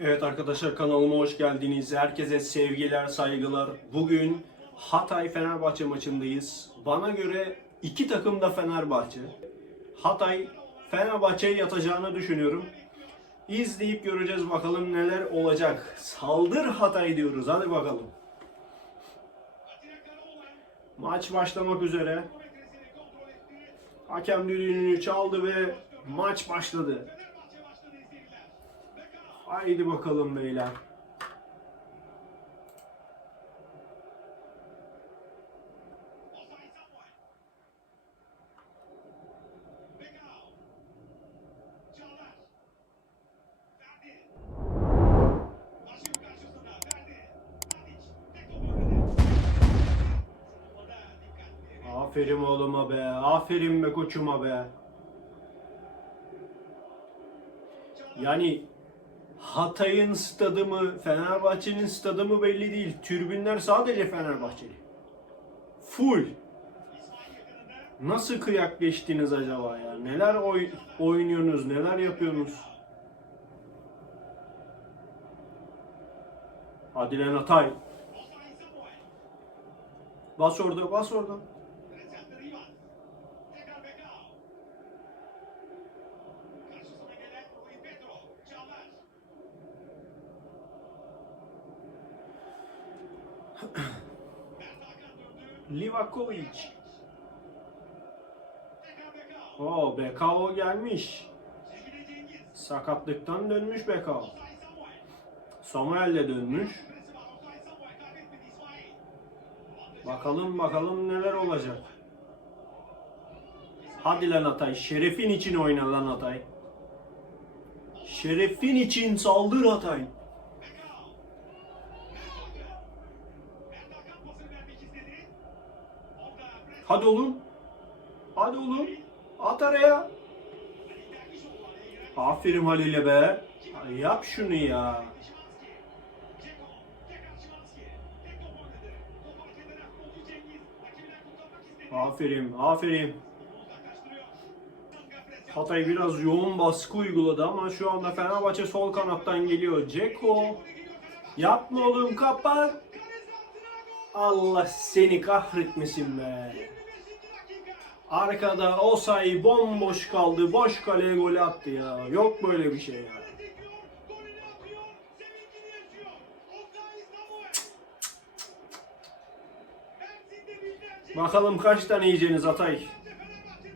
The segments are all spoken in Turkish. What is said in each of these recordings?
Evet arkadaşlar kanalıma hoş geldiniz. Herkese sevgiler, saygılar. Bugün Hatay Fenerbahçe maçındayız. Bana göre iki takım da Fenerbahçe. Hatay Fenerbahçe'ye yatacağını düşünüyorum. İzleyip göreceğiz bakalım neler olacak. Saldır Hatay diyoruz. Hadi bakalım. Maç başlamak üzere. Hakem düdüğünü çaldı ve maç başladı. Haydi bakalım beyler. Aferin oğluma be. Aferin be koçuma be. Yani Hatay'ın stadı mı, Fenerbahçe'nin stadı mı belli değil. Türbünler sadece Fenerbahçeli. Full. Nasıl kıyak geçtiniz acaba ya? Neler oy oynuyorsunuz, neler yapıyorsunuz? Hadi lan Hatay. Bas orada, bas orada. Livakovic. Oo, Bekao gelmiş. Sakatlıktan dönmüş Bekao. Samuel de dönmüş. Bakalım bakalım neler olacak. Hadi lan Hatay. Şerefin için oyna lan Hatay. Şerefin için saldır Hatay. Hadi oğlum. Hadi oğlum. At araya. Aferin Halil'e be. Yap şunu ya. Aferin, aferin. Hatay biraz yoğun baskı uyguladı ama şu anda Fenerbahçe sol kanattan geliyor. Ceko. Yapma oğlum kapat. Allah seni kahretmesin be. Arkada o sayı bomboş kaldı. Boş kaleye gol attı ya. Yok böyle bir şey ya. Bakalım kaç tane yiyeceğiniz Atay.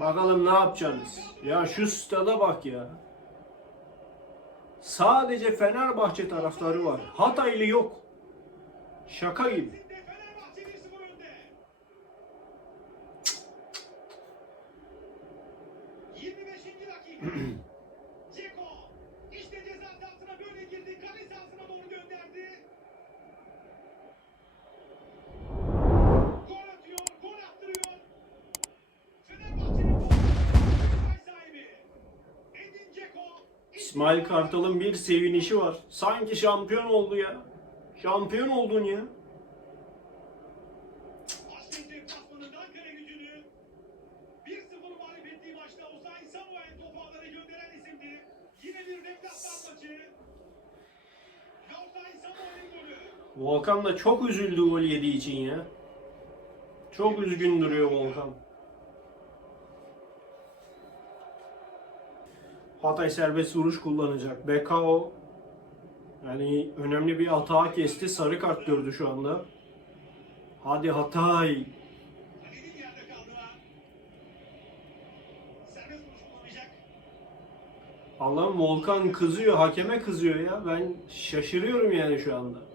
Bakalım ne yapacaksınız. Ya şu stada bak ya. Sadece Fenerbahçe taraftarı var. Hataylı yok. Şaka gibi. Ceko işte ceza sahasına böyle girdi. Kale sahasına doğru gönderdi. Gol atıyor, gol attırıyor. Fenerbahçe'nin gol sahibi. Edin Ceko. İsmail Kartal'ın bir sevinişi var. Sanki şampiyon oldu ya. Şampiyon oldun ya. Başkent deplasmanında Ankara gücünü 1-0 mağlup ettiği maçta Osayi Samuel topu ağlara gönderen isimdi. Yine bir deplasman maçı. Ve Osayi Samuel'in golü. Volkan da çok üzüldü gol yediği için ya. Çok üzgün duruyor Volkan. Hatay serbest vuruş kullanacak. Bekao yani önemli bir hata kesti. Sarı kart gördü şu anda. Hadi Hatay. Allah'ım Volkan kızıyor. Hakeme kızıyor ya. Ben şaşırıyorum yani şu anda.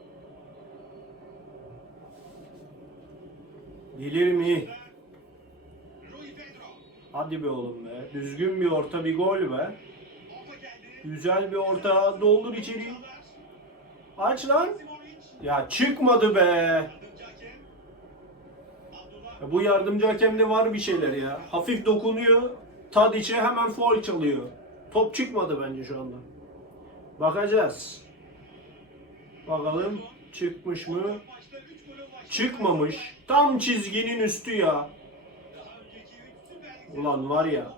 Gelir mi? Hadi be oğlum be. Düzgün bir orta bir gol be. Güzel bir orta. Doldur içeri. Aç lan. Ya çıkmadı be. Ya Bu yardımcı hakemde var bir şeyler ya. Hafif dokunuyor. Tadiç'e hemen foul çalıyor. Top çıkmadı bence şu anda. Bakacağız. Bakalım çıkmış mı? Çıkmamış. Tam çizginin üstü ya. Daha önceki 3 Süper Lig Ulan var ya.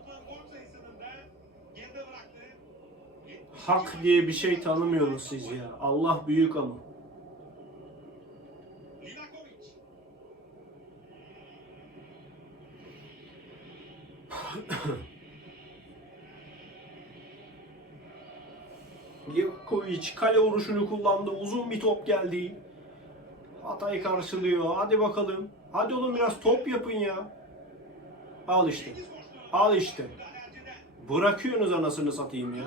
Hak diye bir şey tanımıyorsunuz siz ya. Allah büyük ama. Livakovic kale vuruşunu kullandı. Uzun bir top geldi. Hatay karşılıyor. Hadi bakalım. Hadi oğlum biraz top yapın ya. Al işte. Al işte. Bırakıyorsunuz anasını satayım ya.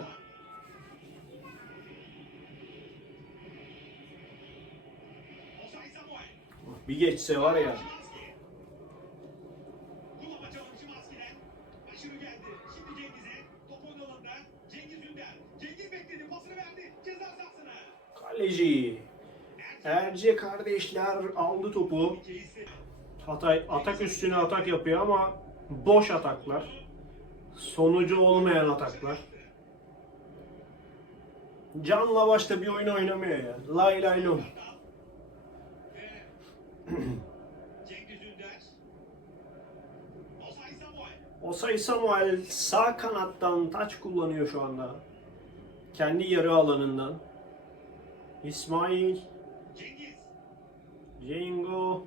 Bir geçse var ya. Şimanski. Kulak açalım Şimanski'den. Aşırı geldi. Şimdi Cengiz'e. Top onun alanda. Cengiz Ünder. Cengiz bekledi. Pasını verdi. Ceza sahasına. Kaleci. Erce kardeşler aldı topu. Hatay atak üstüne atak yapıyor ama boş ataklar. Sonucu olmayan ataklar. Canla başta bir oyun oynamıyor ya. Lay lay Ünder. Osay Samuel. Sağ kanattan taç kullanıyor şu anda. Kendi yarı alanından. İsmail. Dzeko.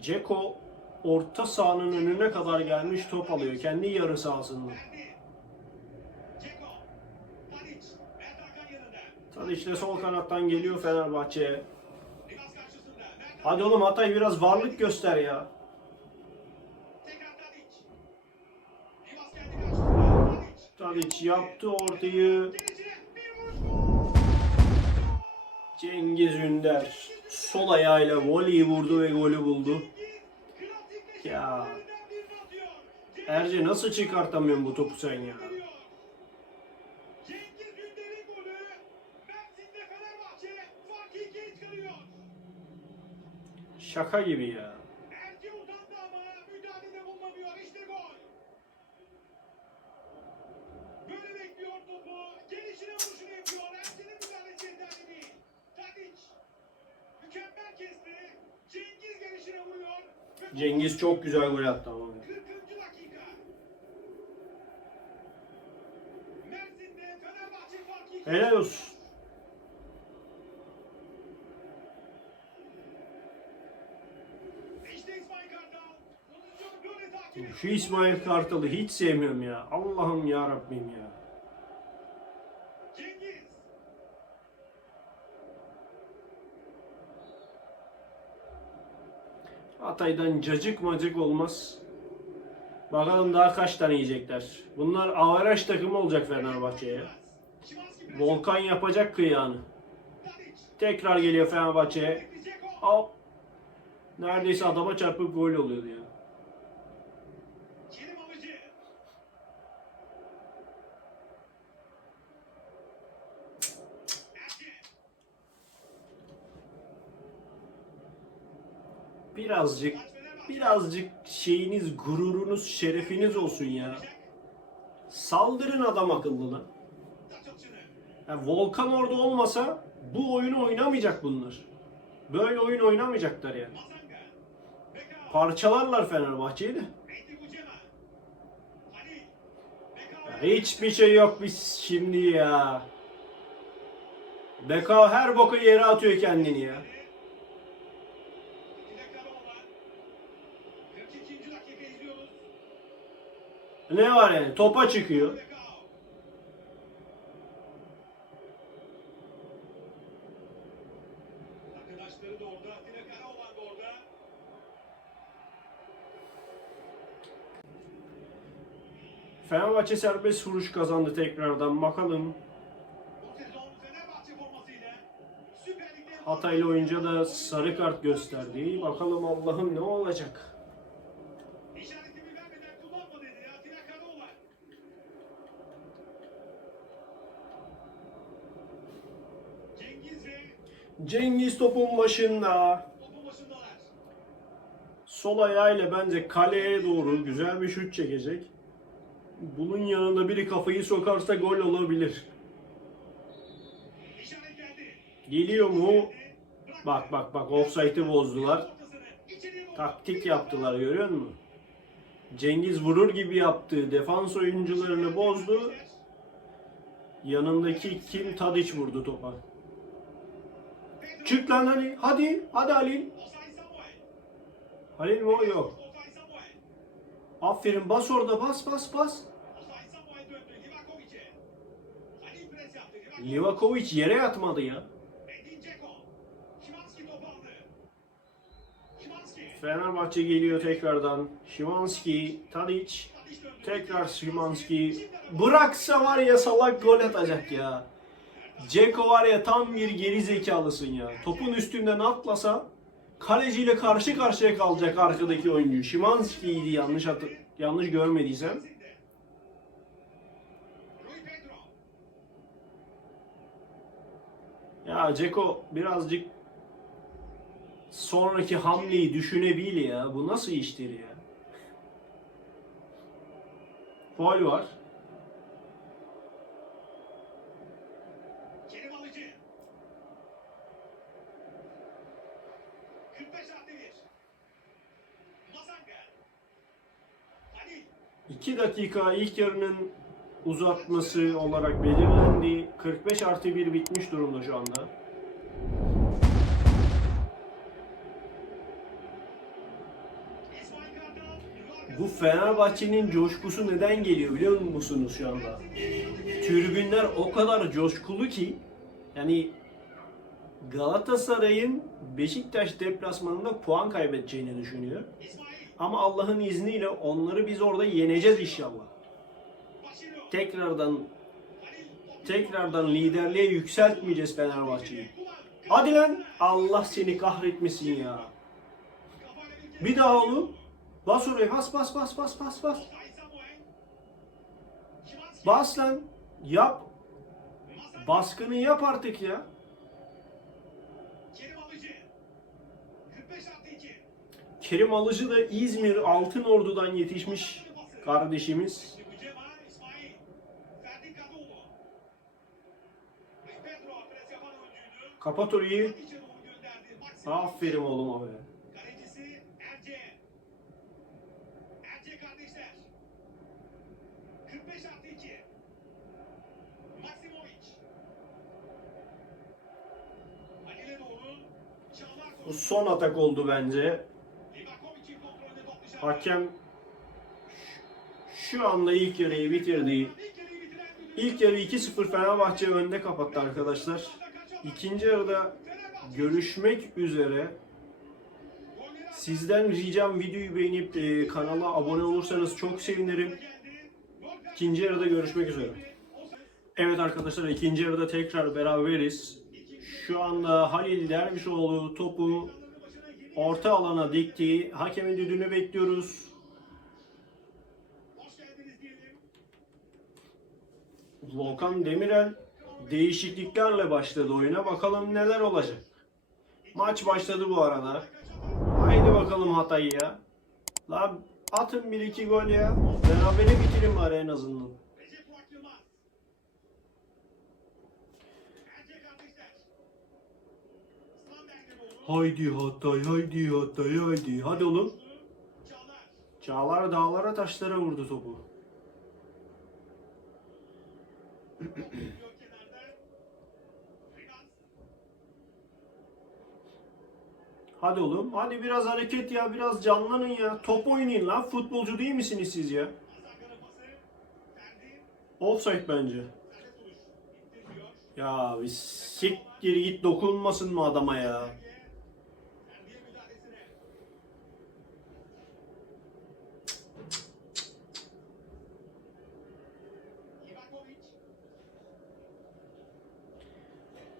Ceko orta sahanın önüne kadar gelmiş top alıyor. Kendi yarı sahasında. Yanında. Tadiç'le sol kanattan geliyor Fenerbahçe. Rivas karşısında. Mert Hadi oğlum Hatay biraz varlık göster ya. Tadiç yaptı ortayı. Cengiz Ünder sol ayağıyla voleyi vurdu ve golü buldu. Ya. Erce nasıl çıkartamıyorsun bu topu sen ya? Şaka gibi ya. Cengiz çok güzel gol attı ama. 40. dakika. Mersin'de Fenerbahçe farkı ikiye Helal olsun. Şu İsmail Kartal'ı hiç sevmiyorum ya. Allah'ım ya Rabbim ya. Cengiz. Hatay'dan cacık macık olmaz. Bakalım daha kaç tane yiyecekler. Bunlar averaj takımı olacak Fenerbahçe'ye. Volkan yapacak kıyağını. Tekrar geliyor Fenerbahçe'ye. Hop. Neredeyse adama çarpıp gol oluyordu ya. Kerim Alıcı. Erce. Birazcık, birazcık şeyiniz, gururunuz, şerefiniz olsun ya. Saldırın adam akıllı lan. Taç atışını. Yani Volkan orada olmasa bu oyunu oynamayacak bunlar. Böyle oyun oynamayacaklar yani. Parçalarlar Fenerbahçe'yi de. Ya hiçbir şey yok biz şimdi ya. Beka her boku yere atıyor kendini ya. Atilla Karaoğlan. 42. dakika izliyoruz. Ne var yani topa çıkıyor. Fenerbahçe serbest vuruş kazandı tekrardan. Bakalım Hataylı oyuncuya da sarı kart gösterdi. Bakalım Allah'ım ne olacak? Cengiz topun başında. Sol ayağıyla bence kaleye doğru güzel bir şut çekecek. Bunun yanında biri kafayı sokarsa gol olabilir. Geliyor mu? Bak bak bak offside'ı bozdular. Taktik yaptılar görüyor musun? Cengiz vurur gibi yaptı. Defans oyuncularını bozdu. Yanındaki kim Tadiç vurdu topa. Çık lan hadi. Hadi. Hadi Halil. Halil mi o yok. Aferin bas orada bas bas bas. Livakovic. Yere yatmadı ya. Fenerbahçe geliyor tekrardan. Şimanski, Tadic, tekrar Şimanski. Bıraksa var ya salak gol atacak ya. Ceko var ya tam bir geri zekalısın ya. Topun üstünden atlasa kaleciyle karşı karşıya kalacak arkadaki oyuncu. Şimanski'ydi yanlış hatır yanlış görmediysem. Ya Ceko birazcık sonraki hamleyi düşünebil ya. Bu nasıl iştir ya? Faul var. Kerim Alıcı. 45 artı 1. Mazanga. Halil. 2 dakika ilk yarının uzatması olarak belirlendi. 45 artı 1 bitmiş durumda şu anda. Bu Fenerbahçe'nin coşkusu neden geliyor biliyor musunuz şu anda? Tribünler o kadar coşkulu ki yani Galatasaray'ın Beşiktaş deplasmanında puan kaybedeceğini düşünüyor. Ama Allah'ın izniyle onları biz orada yeneceğiz inşallah. Tekrardan tekrardan liderliğe yükseltmeyeceğiz Fenerbahçe'yi. Hadi lan Allah seni kahretmesin ya. Bir daha oğlum. Bas oraya bas bas bas bas bas bas. Bas lan. Yap. Baskını yap artık ya. Kerim Alıcı. 45 artı 2. Kerim Alıcı da İzmir Altın Ordu'dan yetişmiş kardeşimiz. Kapat orayı. Aferin oğlum abi. Kalecisi Erce. Erce kardeşler. 45 artı 2. Maksimovic. Halil'e doğru. Çağlar Bu son atak oldu bence. Hakem şu anda ilk yarıyı bitirdi. İlk yarı 2-0 Fenerbahçe önde kapattı arkadaşlar. İkinci yarıda görüşmek üzere. Sizden ricam videoyu beğenip e, kanala abone olursanız çok sevinirim. İkinci yarıda görüşmek üzere. Evet arkadaşlar ikinci yarıda tekrar beraberiz. Şu anda Halil Dervişoğlu topu orta alana dikti. Hakemin düdüğünü bekliyoruz. Volkan Demirel değişikliklerle başladı oyuna. Bakalım neler olacak. Maç başladı bu arada. Haydi bakalım Hatay'ya. La atın bir iki gol ya. Berabere bitirin bari en azından. Recep Burak Yılmaz. Erce kardeşler. Slamberg'e doğru. Haydi Hatay, haydi Hatay, haydi. Hadi oğlum. Çağlar. Dağlara taşlara vurdu topu. Hadi oğlum. Hadi biraz hareket ya, biraz canlanın ya. Top oynayın lan. Futbolcu değil misiniz siz ya? Offside bence. Ya bir siktir git dokunmasın mı adama ya?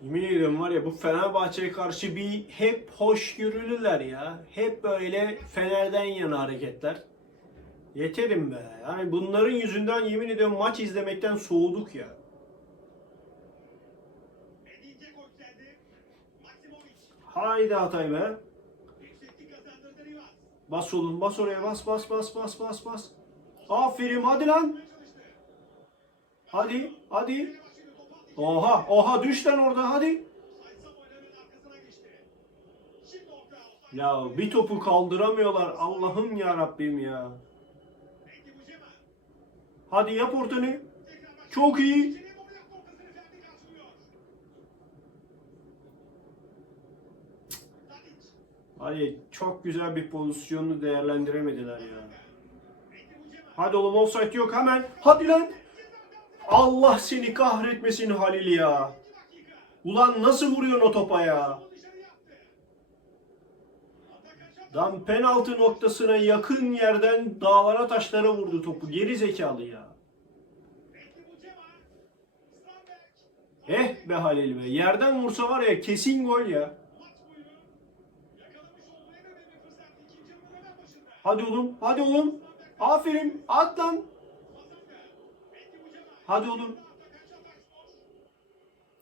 Yemin ediyorum var ya bu Fenerbahçe'ye karşı bir hep hoşgörülüler ya. Hep böyle Fener'den yana hareketler. Yeterim be. Yani bunların yüzünden yemin ediyorum maç izlemekten soğuduk ya. Haydi Hatay be. Bas oğlum bas oraya bas bas bas bas bas bas. Aferin hadi lan. Hadi hadi. Yine başlıyor. Topu aldı. Oha oha düş lan orada hadi. Ya bir topu kaldıramıyorlar Allah'ım ya Rabbim ya. Hadi yap ortanı. Çok iyi. Hadi çok güzel bir pozisyonu değerlendiremediler ya. Hadi oğlum offside yok hemen. Hadi lan. Allah seni kahretmesin Halil ya. 2 dakika. Ulan nasıl vuruyorsun o topa ya? Lan penaltı noktasına yakın yerden dağlara taşlara vurdu topu. Geri zekalı ya. Eh be Halil be. Yerden vursa var ya kesin gol ya. Hadi oğlum. Hadi oğlum. Aferin. At lan. Hadi oğlum.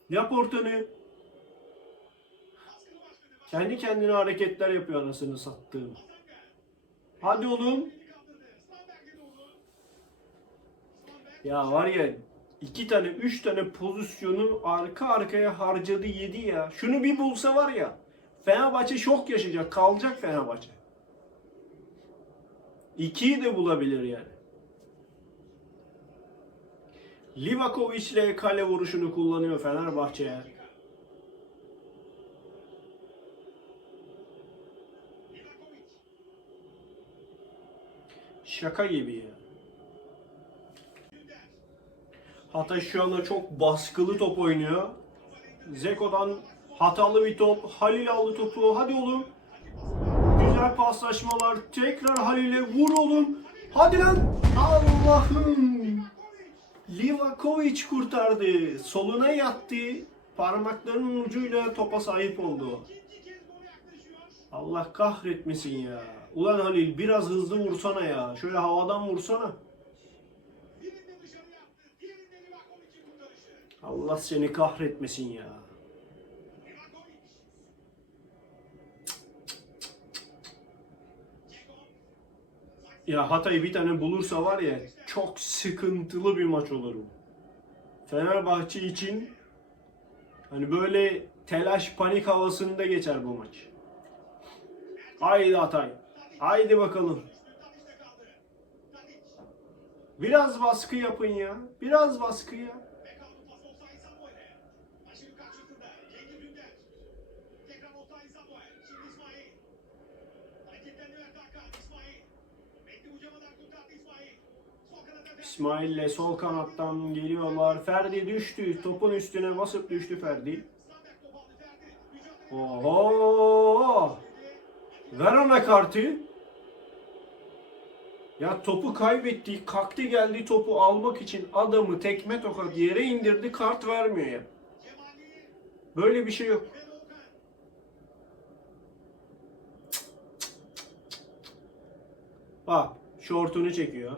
Yap ortanı. Kendi kendine hareketler yapıyor anasını sattığım. Hadi oğlum. Ya var ya iki tane üç tane pozisyonu arka arkaya harcadı yedi ya. Şunu bir bulsa var ya Fenerbahçe şok yaşayacak. Kalacak Fenerbahçe. İkiyi de bulabilir yani. Livakovic ile kale vuruşunu kullanıyor. Livakovic. Şaka gibi ya. Hatay şu anda çok baskılı top oynuyor. Zeko'dan hatalı bir top. Halil aldı topu. Hadi oğlum. Güzel paslaşmalar. Tekrar Halil'e vur oğlum. Hadi lan. Allah'ım. Livakovic kurtardı. Soluna yattı. Parmaklarının ucuyla topa sahip oldu. Allah kahretmesin ya. Ulan Halil biraz hızlı vursana ya. Şöyle havadan vursana. Allah seni kahretmesin ya. Ya Hatay bir tane bulursa var ya çok sıkıntılı bir maç olur bu. Fenerbahçe için hani böyle telaş panik havasında geçer bu maç. Haydi Hatay. Haydi bakalım. Biraz baskı yapın ya. Biraz baskı ya. Beckham pas Osayi Samuel'e. Aşırı karşısında. Cengiz Ünder. Tekrar Osayi Samuel. Şimdi İsmail. Hareketlendi Mert Hakan. İsmail. Mehdi Ucama'dan kurtardı İsmail. Sol kanada Ferdi. İsmail ile sol kanattan geliyorlar. Ferdi düştü. Topun üstüne basıp düştü Ferdi. Oho! Ver ona kartı. Ya topu kaybetti, kalktı geldi topu almak için adamı tekme tokat yere indirdi, kart vermiyor ya. Böyle bir şey yok. Bak, şortunu çekiyor.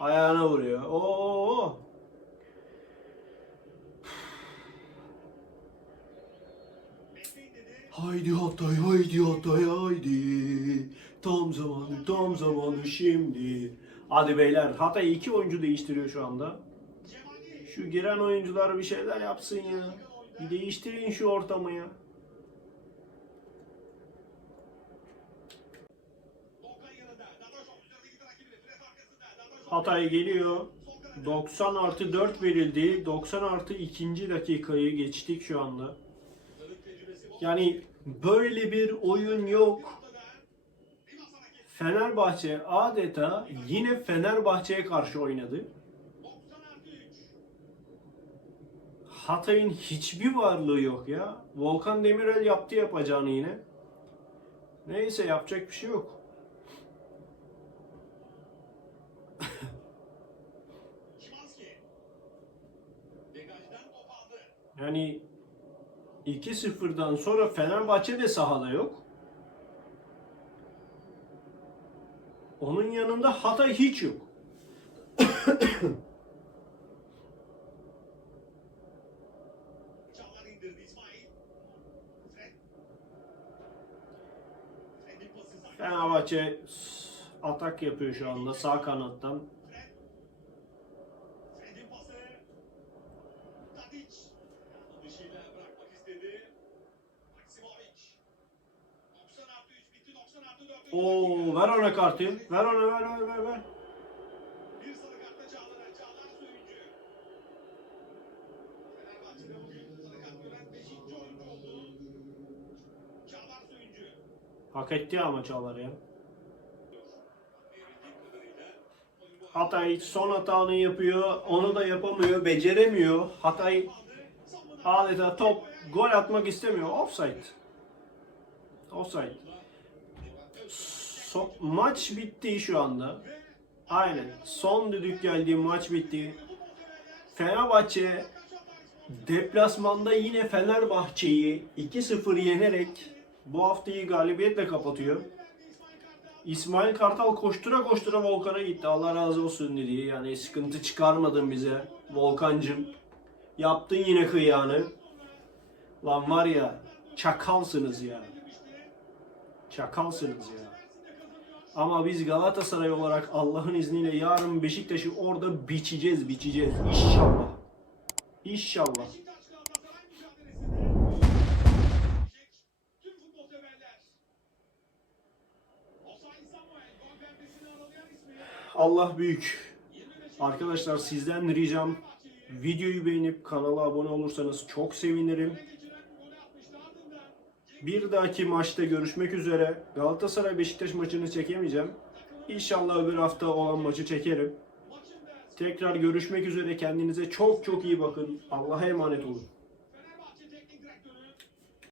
Ayağına vuruyor. Oo! Haydi Hatay, haydi Hatay, haydi. Tam zamanı, tam zamanı şimdi. Hadi beyler, Hatay iki oyuncu değiştiriyor şu anda. Şu giren oyuncular bir şeyler yapsın ya. Bir değiştirin şu ortamı ya. Hatay geliyor. Sol kanada. 90 artı 4 verildi. 90 artı 2. dakikayı geçtik şu anda. Yani böyle bir oyun yok. Fenerbahçe adeta yine Fenerbahçe'ye karşı oynadı. 90 artı 3. Hatay'ın hiçbir varlığı yok ya. Volkan Demirel yaptı yapacağını yine. Neyse yapacak bir şey yok. Şimanski. Degajdan top aldı. Yani 2-0'dan sonra Fenerbahçe de sahada yok. Onun yanında Hatay hiç yok. Fenerbahçe atak yapıyor şu anda sağ kanattan. ona kartı. Ver ona ver ver ver ver. Hak etti ama Çağlar ya. Hatay son hatanı yapıyor. Onu da yapamıyor. Beceremiyor. Hatay adeta top gol atmak istemiyor. Offside. Offside. So- maç bitti şu anda. Aynen. Son düdük geldi. Maç bitti. Fenerbahçe deplasmanda yine Fenerbahçe'yi 2-0 yenerek bu haftayı galibiyetle kapatıyor. İsmail Kartal koştura koştura Volkan'a gitti. Allah razı olsun dedi. Yani sıkıntı çıkarmadın bize Volkancım. Yaptın yine kıyağını. Lan var ya çakalsınız ya. Çakalsınız ya. Ama biz Galatasaray olarak Allah'ın izniyle yarın Beşiktaş'ı orada biçeceğiz, biçeceğiz. İnşallah. İnşallah. Allah büyük. Arkadaşlar sizden ricam videoyu beğenip kanala abone olursanız çok sevinirim. Bir dahaki maçta görüşmek üzere. Galatasaray Beşiktaş maçını çekemeyeceğim. İnşallah öbür hafta olan maçı çekerim. Tekrar görüşmek üzere. Kendinize çok çok iyi bakın. Allah'a emanet olun.